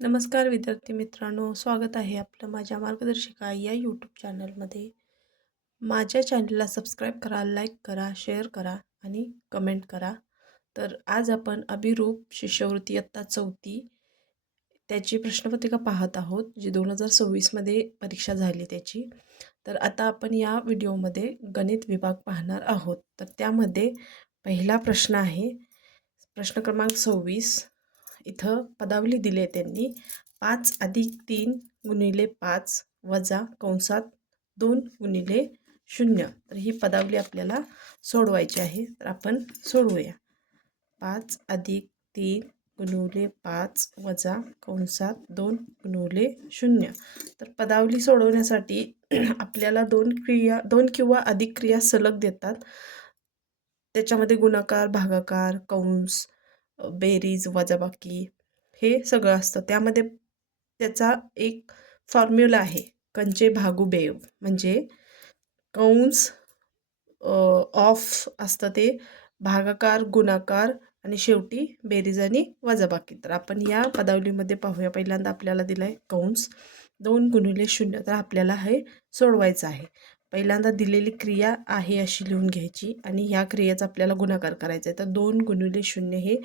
नमस्कार विद्यार्थी मित्रांनो, स्वागत आहे आपलं माझ्या मार्गदर्शिका या यूट्यूब चॅनलमध्ये. माझ्या चॅनलला सबस्क्राईब करा, लाईक करा, शेअर करा आणि कमेंट करा. तर आज आपण अभिरूप शिष्यवृत्ती इयत्ता 4थी त्याची प्रश्नपत्रिका पाहत आहोत, जी 2026मध्ये परीक्षा झाली त्याची. तर आता आपण या व्हिडिओमध्ये गणित विभाग पाहणार आहोत. तर त्यामध्ये पहिला प्रश्न आहे, प्रश्न क्रमांक 26. इथं पदावली दिली आहे त्यांनी. 5 + 3 × 5 वजा कंसात 2 × 0. तर ही पदावली आपल्याला सोडवायची आहे. तर आपण सोडवूया. 5 + 3 × 5 वजा कंसात 2 × 0. तर पदावली सोडवण्यासाठी आपल्याला दोन किंवा अधिक क्रिया सलग देतात. त्याच्यामध्ये गुणाकार, भागाकार, कंस, बेरीज, वजाबाकी हे सगळं असतं. त्यामध्ये त्याचा एक फॉर्म्युला आहे, कंचे भागू बेव. म्हणजे कंस ऑफ असतं ते, भागाकार, गुणाकार आणि शेवटी बेरीज आणि वजाबाकी. तर आपण या पदावलीमध्ये पाहूया. पहिल्यांदा आपल्याला दिला आहे कंस 2 × 0. तर आपल्याला हे सोडवायचं आहे. पहिल्यांदा दिलेली क्रिया आहे अशी लिहून घ्यायची आणि ह्या क्रियेचा आपल्याला गुणाकार करायचा आहे. तर 2 × 0 हे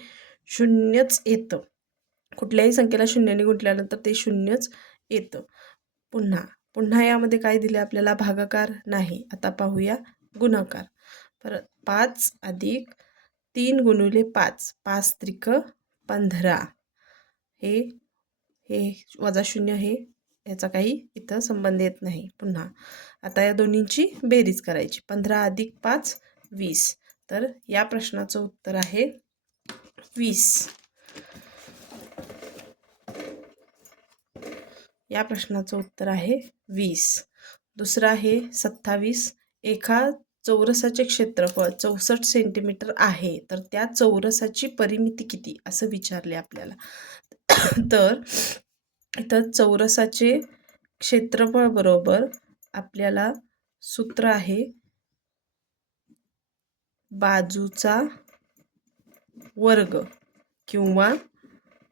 शून्यच येतं. कुठल्याही संख्येला शून्याने गुंतल्यानंतर ते शून्यच येतं. पुन्हा यामध्ये काय दिले आपल्याला? भागाकार नाही. आता पाहूया गुणाकार. परत 5 + 3 × 5, 5 त्रिक 15. हे वजा 0 हे याचा काही इथं संबंध येत नाही. पुन्हा आता या दोन्हींची बेरीज करायची. 15 + 5 20. तर या प्रश्नाचं उत्तर आहे 20. या प्रश्नाचं उत्तर आहे 20. दुसरं आहे 27. एका चौरसाचे क्षेत्रफळ 64 सेंटीमीटर आहे, तर त्या चौरसाची परिमिती किती असं विचारले आपल्याला. तर इथं चौरसाचे क्षेत्रफळ बरोबर आपल्याला सूत्र आहे बाजूचा वर्ग किंवा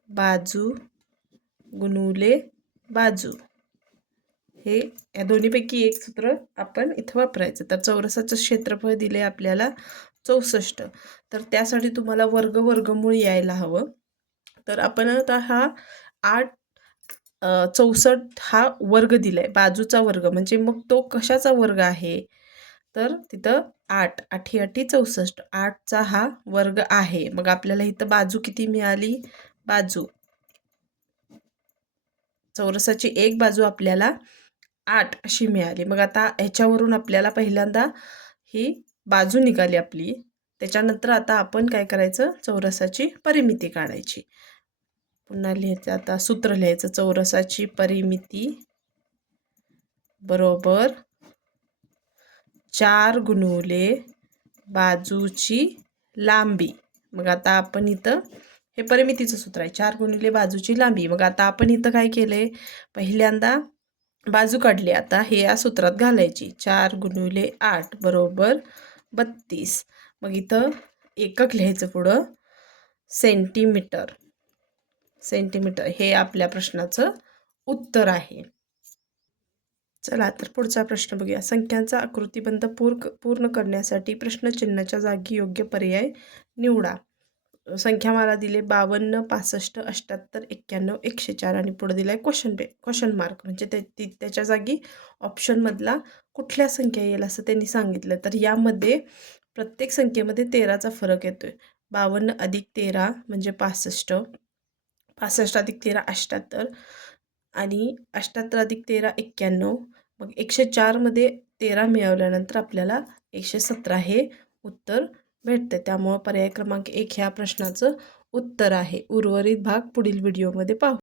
बाजू गुणुले बाजू. हे या दोन्हीपैकी एक सूत्र आपण इथं वापरायचं. तर चौरसाचं क्षेत्रफळ दिले आपल्याला 64. तर त्यासाठी तुम्हाला वर्गमूळ यायला हवं. तर आपण आता हा 64 हा वर्ग दिलाय, बाजूचा वर्ग. म्हणजे मग तो कशाचा वर्ग आहे? तर तिथं 8 8 8 64, 8चा हा वर्ग आहे. मग आपल्याला इथं बाजू किती मिळाली? बाजू चौरसाची एक बाजू आपल्याला 8 अशी मिळाली. मग आता ह्याच्यावरून आपल्याला पहिल्यांदा ही बाजू निघाली आपली. त्याच्यानंतर आता आपण काय करायचं? चौरसाची परिमिती काढायची. पुन्हा लिहायचं, आता सूत्र लिहायचं. चौरसाची परिमिती बरोबर 4 गुणुले बाजूची लांबी. मग आता आपण इथं हे परिमितीचं सूत्र आहे, 4 गुणिले बाजूची लांबी. मग आता आपण इथं काय केलंय? पहिल्यांदा बाजू काढली. आता हे या सूत्रात घालायची. 4 गुणिले 8 बरोबर 32. मग इथं एकक लिहायचं पुढं, सेंटीमीटर. हे आपल्या प्रश्नाचं उत्तर आहे. चला तर पुढचा प्रश्न बघूया. संख्यांचा आकृतिबंध पूर्ण करण्यासाठी प्रश्नचिन्हाच्या जागी योग्य पर्याय निवडा. संख्यामाला दिले 52, 65, 78, 91, 104 आणि पुढे दिलाय क्वेश्चन मार्क. म्हणजे त्याच्या जागी ऑप्शनमधला कुठल्या संख्या येईल असं त्यांनी सांगितलं. तर यामध्ये प्रत्येक संख्येमध्ये 13चा फरक येतोय. 52 + 13 म्हणजे 65, 65 + 13 78 आणि 78 + 13 91. मग 104 मध्ये 13 मिळवल्यानंतर आपल्याला 117 हे उत्तर भेटते. त्यामुळे पर्याय क्रमांक 1 ह्या प्रश्नाचं उत्तर आहे. उर्वरित भाग पुढील व्हिडिओमध्ये पाहू.